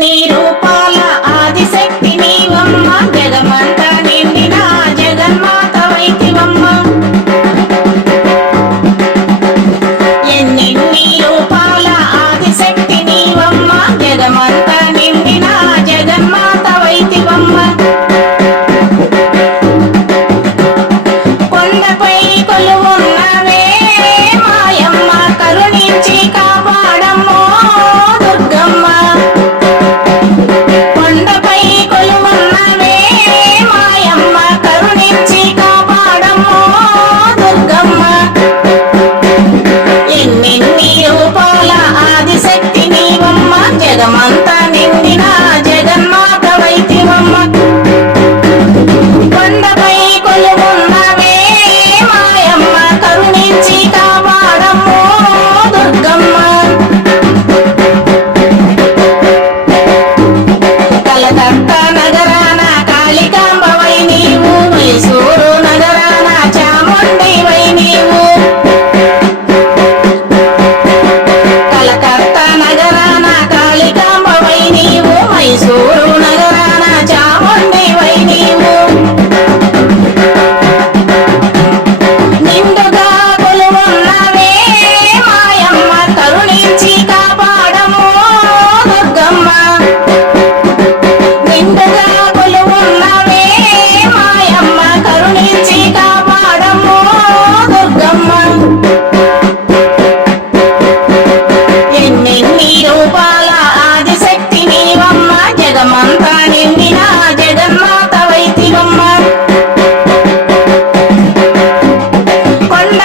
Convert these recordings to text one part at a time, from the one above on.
నీ రూపా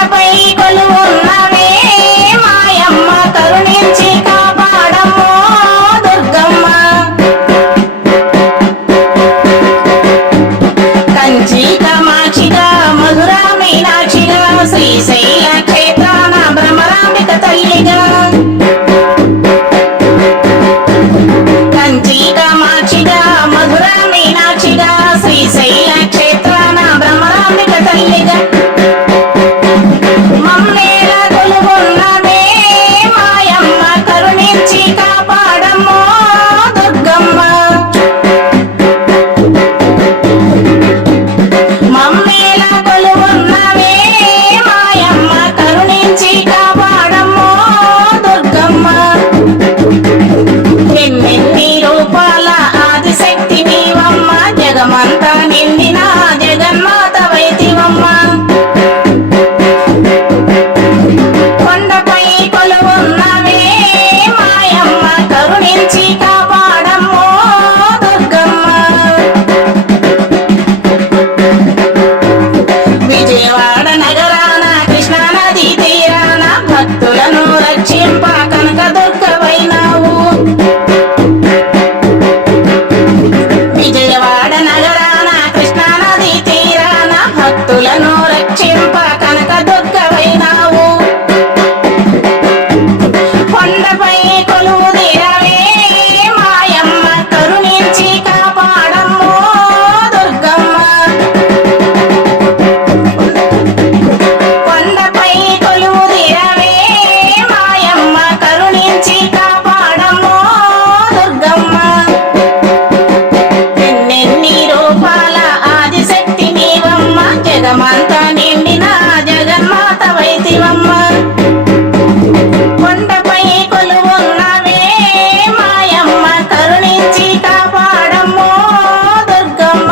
Subway.